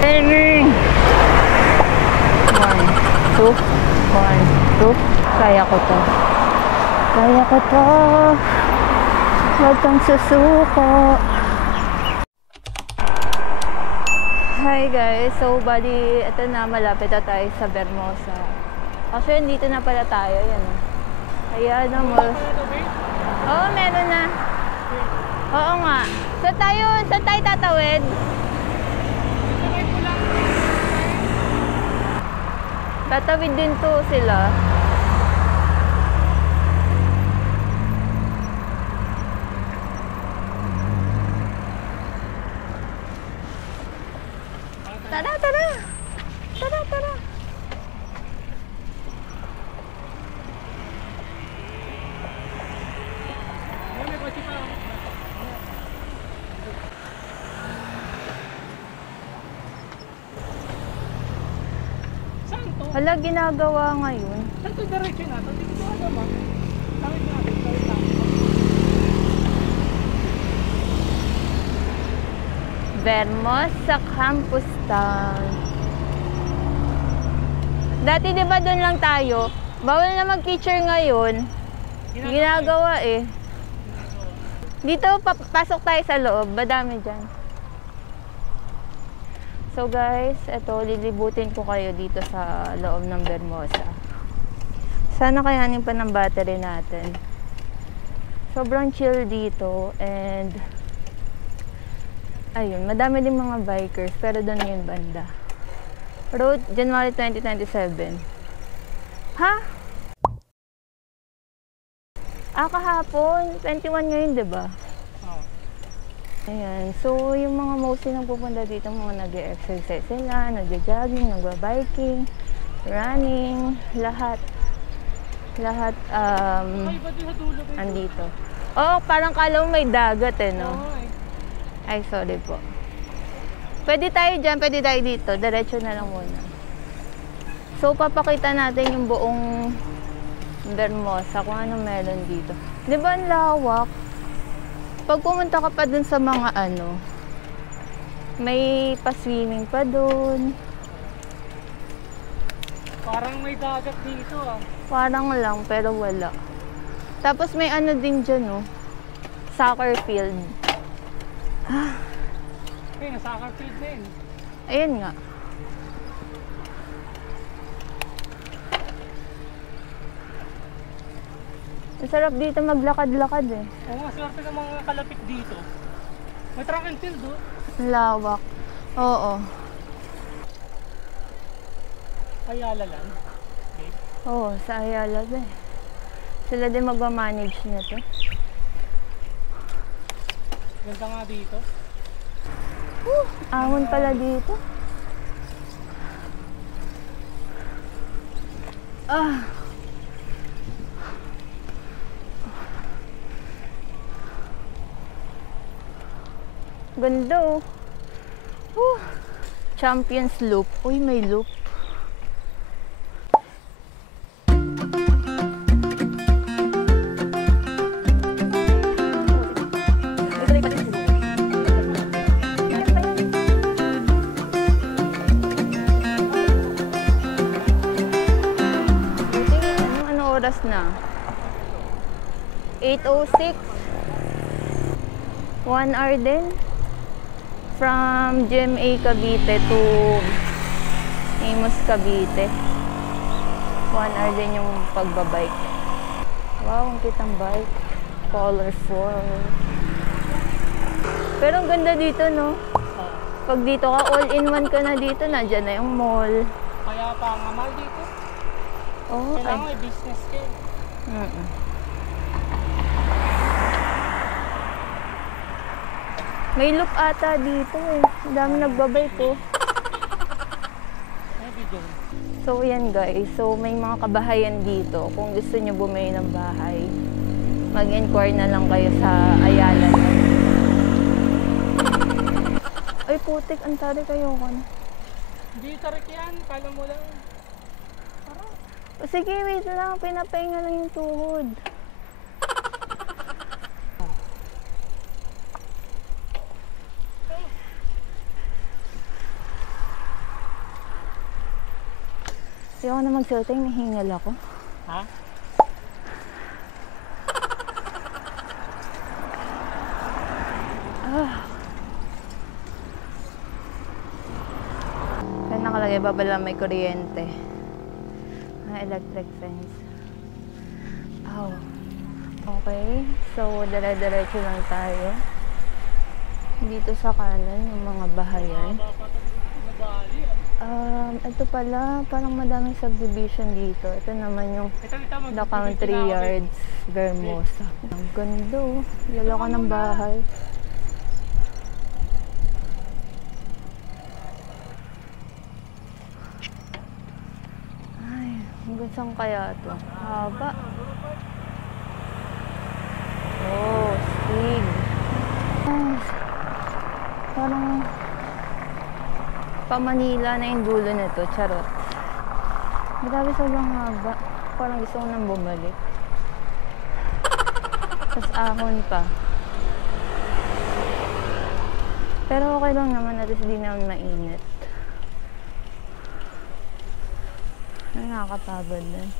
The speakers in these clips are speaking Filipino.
Training! 1, 2, 1, 2. Kaya ko to. Kaya ko to. Huwag kang susuko. Hi guys, so bali, ito na, malapit na tayo sa Vermosa. Actually, dito na pala tayo, yan. Ayan na mo. Oo, meron na. Oo nga. Saan tayo tatawid? Tatawid din to sila. Tara, tara. Tara, tara. Wala ginagawa ngayon. Saan ito direction natin? Hindi ko alam ah. Tawid natin, tawid natin. Vermosa Campus Town. Dati di ba doon lang tayo? Bawal na mag-teacher ngayon. Ginagawa eh. Dito, pasok tayo sa loob. Madami dyan. So guys, eto, lilibutin ko kayo dito sa loob ng Vermosa. Sana kayanin pa ng battery natin. Sobrang chill dito and ayun, madami din mga bikers pero doon yun banda. Road, January 2027. Ha? Kahapon. 21 ngayon, diba? Ayan. So, yung mga mostly nagpupunta dito, mga nag-exercise sila, nag-jogging, nag-biking, running, lahat. Lahat, andito. Oh, parang kala mo may dagat eh, no? Ay, sorry po. Pwede tayo dyan, pwede tayo dito. Diretso na lang muna. So, papakita natin yung buong Vermosa, kung ano meron dito. Di ba ang lawak? Pag pumunta ka pa dun sa mga ano, may pa-swimming pa dun. Parang may dagat dito ah. Parang lang, pero wala. Tapos may ano din dyan, no? Soccer field. Okay, nasa-soccer field na yun. Ayun nga. Masarap dito maglakad-lakad eh. Oo nga, swerte ng mga kalapit dito. May track and field oh. Lawak. Oo. Ayala lang. Okay. Oo, sa Ayala ba eh. Sila din magmamanage na to. Ganda nga dito. Ahon pala dito. Ganda oh. Champions Loop. Uy, may loop. Ano oras na? 8:06. 1 hour din. From GMA Cavite to Imus Cavite. 1 hour din yung pagbabike. Wow, ang kitang bike. Colorful. Pero ang ganda dito, no? Pag dito ka, all-in-one ka na dito, nandiyan na yung mall. Kaya pa nga mahal dito. Oh, Kailangan may business kayo. May loop ata dito eh. Ang dami nagbabike oh. So yan guys. So may mga kabahayan dito. Kung gusto nyo bumili ng bahay, mag-inquire na lang kayo sa Ayala. Ay putik, ang tarik kayo ko na. Hindi tarik yan. Kala mo lang. O sige, wait lang. Pinapahinga lang yung tuhod. Ayoko na magsalita, nahingal ako. Ha? Kaya nakalagay ba pala may kuryente? Electric fence. Oh. Okay. So, dire-diretso lang tayo. Dito sa kanan, yung mga bahayan. Ito pala, parang madaming subdivision dito. Ito naman yung The Country Yards, Vermosa. Ang ganda oh. Lalo ka ng bahay. Ay, hanggang saan kaya ito? Haba. Oh, stig. Ay, parang pa-Manila na yung dulo nito, charot. Grabe sobrang haba. Parang gusto ko nang bumalik. Tapos ahon pa. Pero okay lang naman, at least di naman mainit. Ay, nakakapagod din.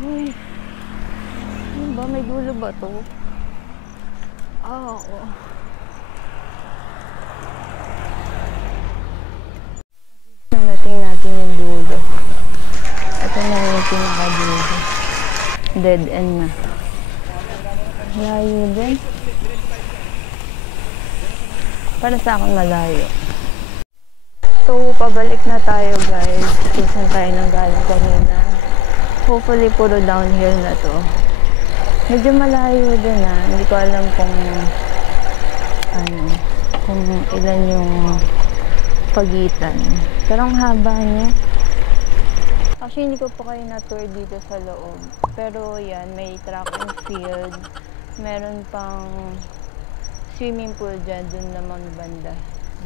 Uy. Ano ba? May dulo ba to? Oo. Nanating natin yung dulo. Ito na yung pinaka-dulo. Dead end na. Layo din. Para sa akin malayo. So, pabalik na tayo guys. Kung saan tayo nang galing kanina. Hopefully, puro downhill na to. Medyo malayo din ah. Hindi ko alam kung ilan yung pagitan. Pero ang haba niya. Actually, hindi ko pa kayo na-tour dito sa loob. Pero yan, may track and field. Meron pang swimming pool dyan. Dun naman banda.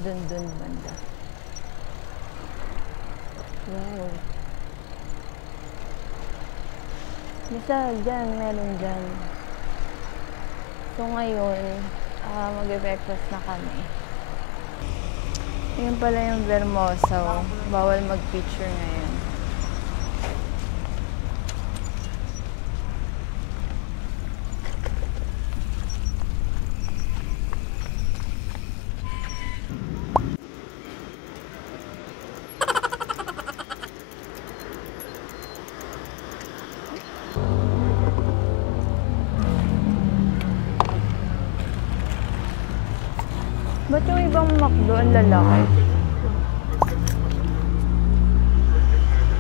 Dun banda. Wow. Basta dyan, meron dyan. So ngayon, mag-breakfast na kami. Yun pala yung Vermosa. Bawal mag-picture ngayon. Ba't yung ibang McDo ang lalaki?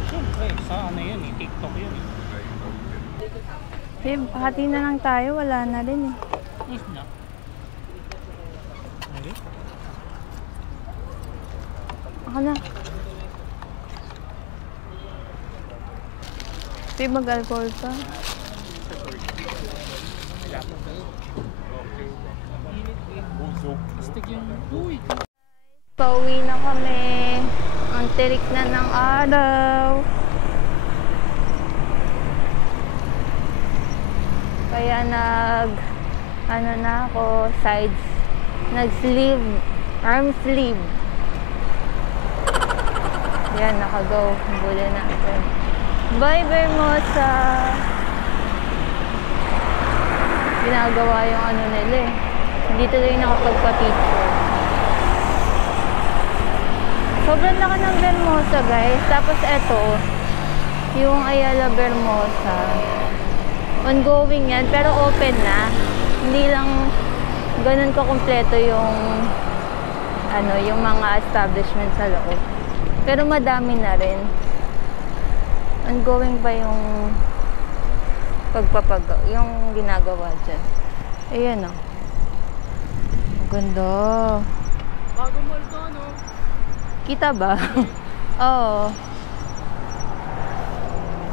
Siyempre, sa ano yun eh, TikTok yun eh. Babe, hati na lang tayo. Wala na rin eh. Yes na. Okay. Ako na. Babe, mag-alcohol pa. Stick yung... Uy! Pauwi na kami. Ang tirik na ng araw. Kaya ano na ako, sides, nag-sleeve, arm sleeve. Yan, naka-go. Bula natin. Bye, Vermosa! Ginagawa yung ano nila eh. Hindi tuloy nakapagpa-picture. Sobrang laki ng Vermosa, guys. Tapos eto, yung Ayala Vermosa. Ongoing yan, pero open na. Hindi lang ganun ka-kompleto yung yung mga establishment sa loob. Pero madami na rin. Ongoing pa yung yung ginagawa dyan. Ayan o. Ganda. Bago mall to, no? Kita ba? Oo.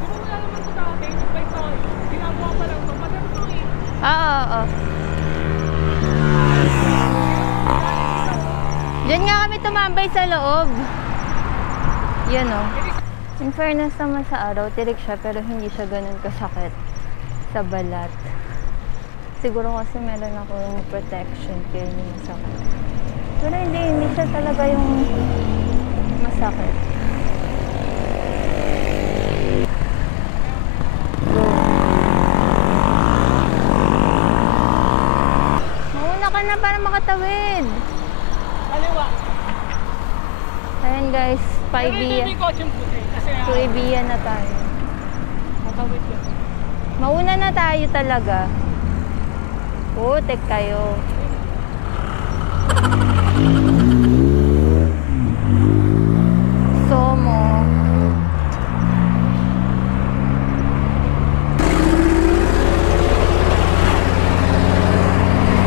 Di ba wala naman ito dati? Nag-bike to. Ginagawa pa lang to. Madami to eh. Oo. Diyan nga kami tumambay sa loob. Yan o. In fairness naman sa araw, tirik siya pero hindi siya ganun kasakit sa balat. Siguro kasi meron ako yung protection kaya hindi masakit. Pero hindi siya talaga yung masakit. Go. Mauna ka na para makatawid. Kaliwa. Ayan guys, Pero hindi pa-Ibiya. may kotseng puti. Kasi To Ibiya na tayo. matawid yun. Mauna na tayo talaga. Putek kayo. Somo.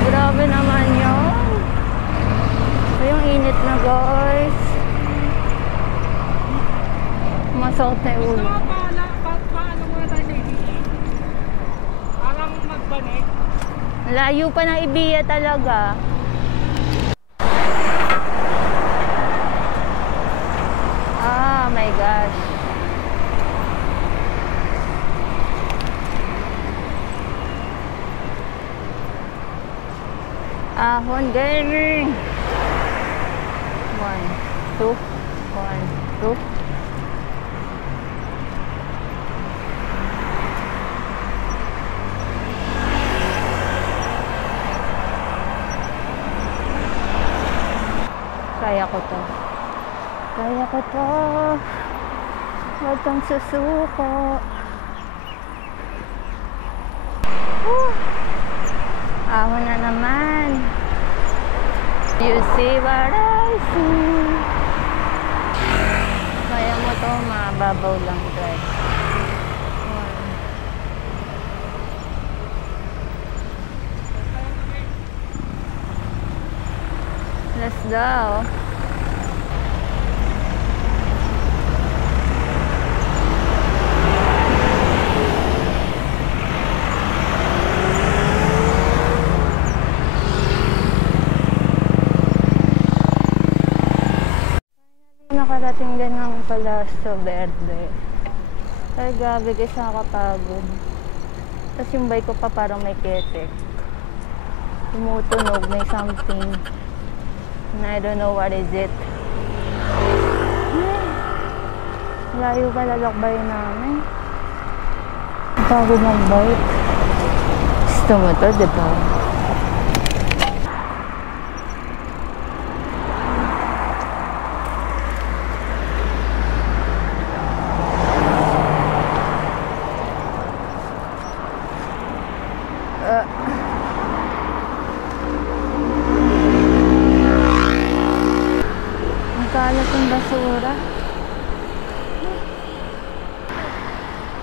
Grabe naman yun. Yung init na guys. Masakit na yung Gusto ulo. mo paano muna tayo sa Ibiya? Parang magbanik. Layo pa ng Ibiya talaga. Ah, my gosh. Ahon gaming. 1, 2, 1, 2. Kaya ko to. Kaya ko to. Huwag kang susuko. Ahon na naman. You see what I see. Kaya mo to, mababaw lang guys. Let's go. Nakarating din ng Palasyo Verde. Ay, grabe guys, nakakapagod. Tapos yung bike ko pa parang may ketek. Tumutunog, may something. And I don't know what is it. Layo pa lalakbayin namin. Pagod ng bike. Gusto mo to, diba? Kalat yung basura.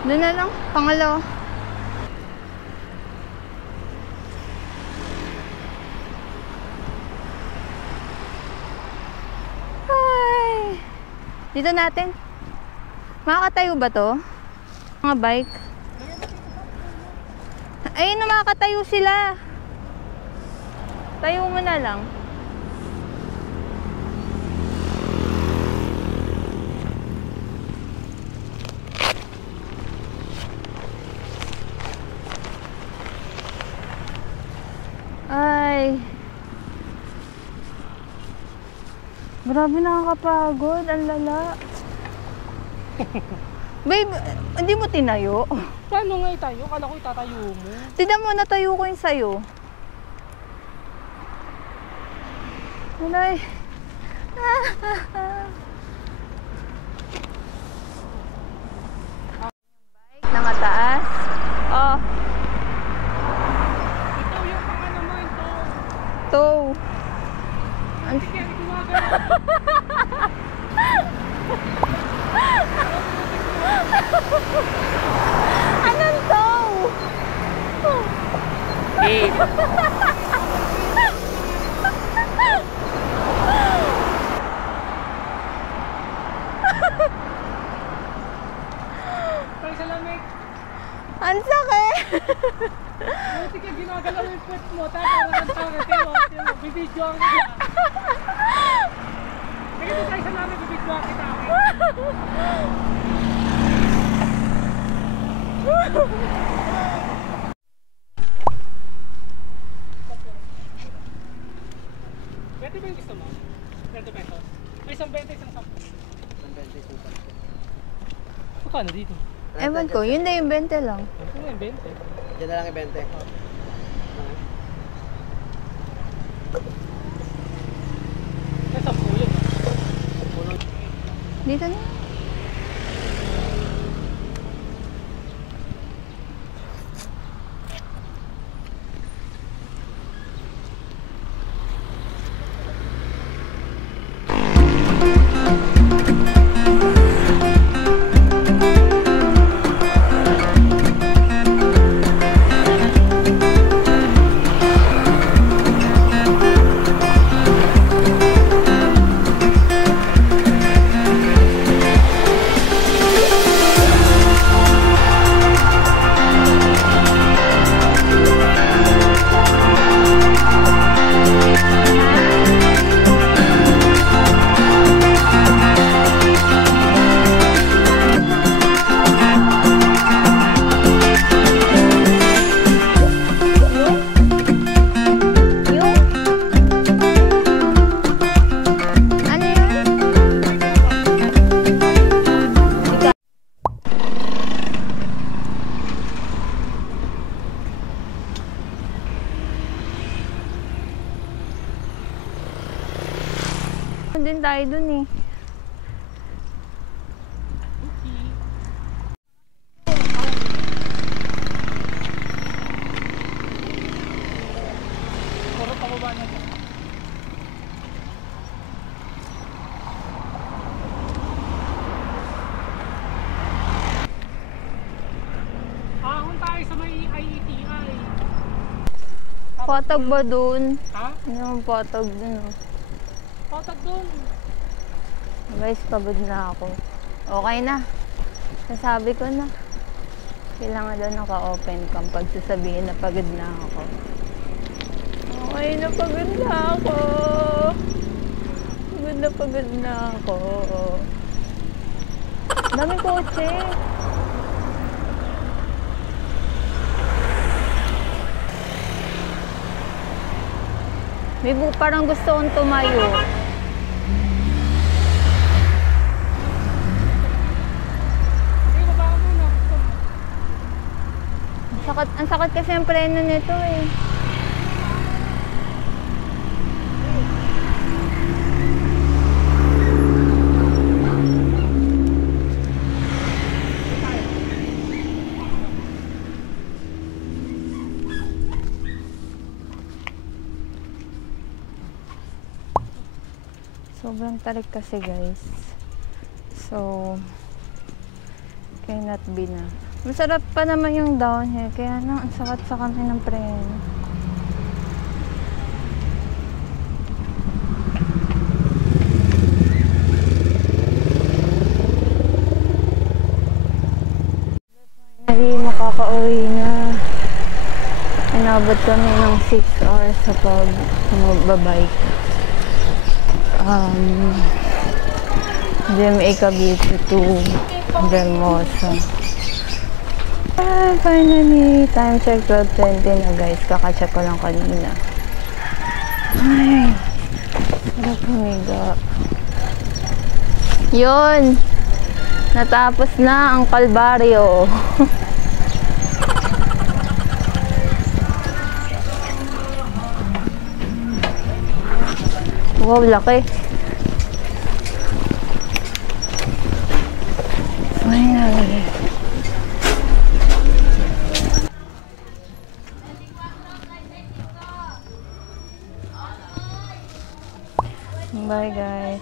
Doon na lang, pangalawa. Ay! Dito natin. Makakatayo ba to? Mga bike? Ayun na, makakatayo sila. Tayo mo na lang. Ay. Grabe, nakakapagod. Ang lala. Babe, hindi mo tinayo. Paano nga itayo? Kala ko itatayo mo. Tignan mo, natayo ko yung sayo. Alay. Bike na mataas. Oh, Ito yung mga naman to. tow. Sige, gumagano. Anong tow? Eh. Tayo sa lamig. Ang sakit. Buti ka ginagalaw yung foot mo. Tapos parang bibidyo ang kita. Sige, doon tayo sa lamig. Bibidyo ang kita. Isang 20, isang 10. Magkano dito? Ewan ko, yun na yung 20 lang. Ito na yung 20. Diyan na lang yung 20. May 10 yun. Dito na. Din tayo dun eh. Puro pababa na ito. Ahon tayo sa may IETI. Potog ba dun? Ha? Ano yung potog dun oh. Patag doon. Guys, pagod na ako. Okay na. Nasabi ko na. Kailangan daw naka-open cam pag sasabihin na pagod na ako. Okay na, pagod na ako. Pagod na ako. Daming kotse. May parang gusto kong tumayo. Ang sakit kasi ang preno nito eh. Sobrang tarik kasi guys. So, cannot be na. Masarap pa naman yung downhill, kaya lang ang sakit sa kami ng preno. Finally, makaka-uwi na. Inabot kami ng 6 hours sa magbabike. GMA Cavite to Vermosa. Finally, time check 12:20 na guys. Kaka-check ko lang kanina. Ay, sarap humiga. Yun! Natapos na ang kalbaryo. Wow, laki. Finally. Bye guys.